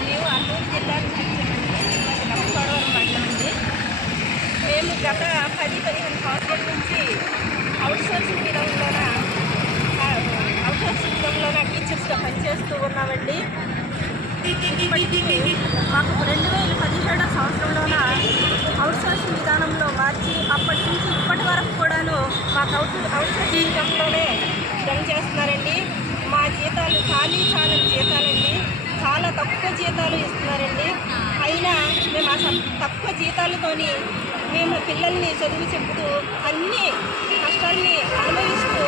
మేము అల్లూరు జిల్లాకు రంపచోడవరం మండలం మేము గత పది పదిహేను సంవత్సరాల నుంచి అవుట్ సోర్సింగ్ విధంలోన అవుట్ సోర్సింగ్ విధంలోన టీచర్స్గా పనిచేస్తూ ఉన్నామండి ఇప్పటికీ మాకు రెండు వేల పదిహేడవ సంవత్సరంలోన అవుట్ సోర్సింగ్ విధానంలో మార్చి అప్పటి నుంచి ఇప్పటి వరకు కూడాను మాకు అవుట్ అవుట్ సోర్సింగ్ విధానంలోనే చేస్తున్నారండి. మా జీతాలు ఖాళీ చాలా జీతాలండి. చాలా తక్కువ జీతాలు ఇస్తున్నారండి. అయినా మేము అసలు తక్కువ జీతాలతోని మేము పిల్లల్ని చదువు చెబుతూ అన్ని కష్టాల్ని అనుభవిస్తూ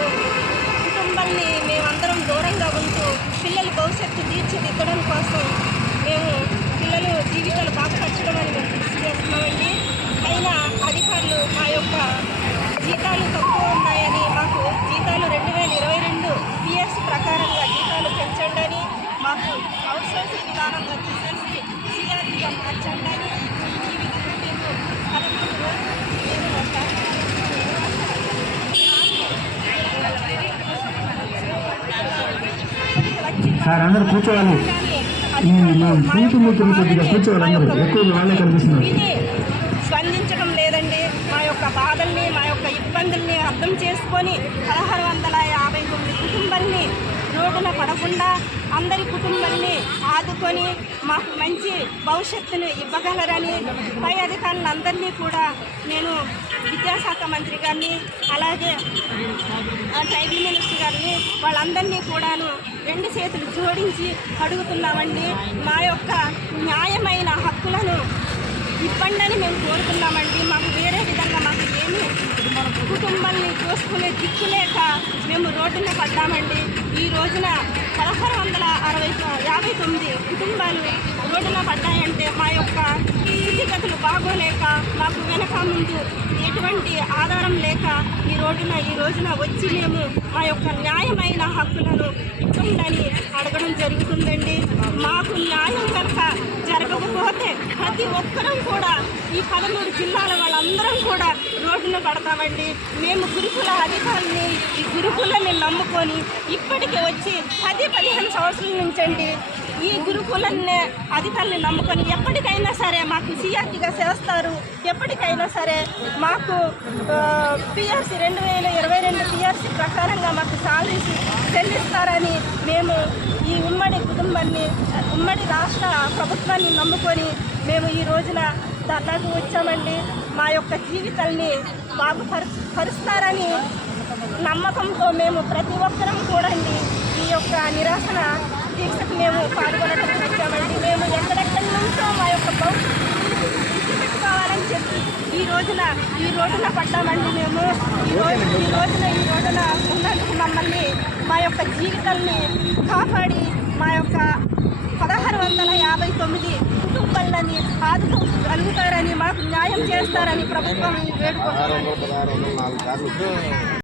దూరంగా పిల్లల భవిష్యత్తు తీర్చిదిద్దడం కోసం మేము పిల్లలు జీవితాలు బాగుపరచడం అని మేము కృషి చేస్తున్నామండి అయినా అధికారులు మా యొక్క జీతాలు తక్కువ ఉన్నాయని మాకు జీతాలు రెండు వేల ఇరవై రెండు పిఎస్ ప్రకారంగా జీతాలు పెంచండి అని మాకు అవుట్సోర్సింగ్ విధానంగా తీసేసి సిఆర్టీగా మార్చండి అని ఈ విధంగా మేము కలెక్టర్ రోజులు సార్ అందరూ కూర్చోవాలి. ఈ మా సీటు మూతులు కొద్దిగా కూర్చోవాలి అందరూ. ఎక్కువ వాళ్ళే కనిపిస్తున్నారు. స్పందించడం లేదండి. మా యొక్క బాధల్ని మా యొక్క ఇబ్బందుల్ని అర్థం చేసుకొని పదహారు వందల యాభై తొమ్మిది కుటుంబాన్ని రోడ్డున పడకుండా అందరి కుటుంబాల్ని ఆదుకొని మాకు మంచి భవిష్యత్తును ఇవ్వగలరని పై అధికారులందరినీ కూడా నేను విద్యాశాఖ మంత్రి గారిని అలాగే ట్రైబల్ మినిస్టర్ గారిని వాళ్ళందరినీ కూడాను రెండు చేతులు జోడించి అడుగుతున్నామండి. మా యొక్క న్యాయమైన హక్కులను ఇవ్వండి అని మేము కోరుతున్నామండి. మాకు వేరే విధంగా మాకు ఏమి కుటుంబాన్ని చూసుకునే దిక్కు లేక మేము రోడ్డున పడ్డామండి. ఈ రోజున పదహారు వందల అరవై యాభై తొమ్మిది కుటుంబాలు రోడ్డున పడ్డాయంటే మా యొక్క స్థితిగతులు బాగోలేక మాకు వెనక ముందు ఎటువంటి ఆధారం లేక ఈ రోడ్డున ఈ రోజున వచ్చి మేము మా యొక్క న్యాయమైన హక్కులను ఇవ్వండి అడగడం జరుగుతుందండి. మాకు న్యాయం పోతే ప్రతి ఒక్కరం కూడా ఈ పదమూడు జిల్లాల వాళ్ళందరం కూడా రోడ్డున పడతామండి. మేము గురుకుల అధికారుల్ని ఈ గురుకులని నమ్ముకొని ఇప్పటికే వచ్చి పది పదిహేను సంవత్సరాల నుంచండి ఈ గురుకులన్నే అధికారులు నమ్ముకొని ఎప్పటికైనా సరే మాకు సిఆర్టీగా చేస్తారు. ఎప్పటికైనా సరే మాకు పిఆర్సీ రెండు వేల ఇరవై రెండు పిఆర్సీ ప్రకారంగా మాకు సాలరీస్ చెల్లిస్తారని మేము ఈ ఉమ్మడి కుటుంబాన్ని ఉమ్మడి రాష్ట్ర ప్రభుత్వాన్ని నమ్ముకొని మేము ఈ రోజున ధర్నాకు వచ్చామండి. మా యొక్క జీవితాల్ని బాగుపరు పరుస్తారని నమ్మకంతో మేము ప్రతి ఒక్కరం కూడండి ఈ యొక్క నిరాశన దీక్షకు మేము పాల్గొనడానికి వచ్చామండి మేము ఎక్కడెక్కడి నుంచో మా యొక్క భవిష్యత్తు పెట్టుకోవాలని చెప్పి ఈ రోజున ఈ రోజున పడ్డామండి మేము. ఈ రోజు ఈ రోజున ఈ రోజున ఉన్నందుకు మమ్మల్ని మా యొక్క జీవితాల్ని కాపాడి మా యొక్క పదహారు వందల యాభై తొమ్మిది కుటుంబాలని ఆదుకోగలుగుతారని మాకు న్యాయం చేస్తారని ప్రభుత్వం వేడుకుంటున్నాను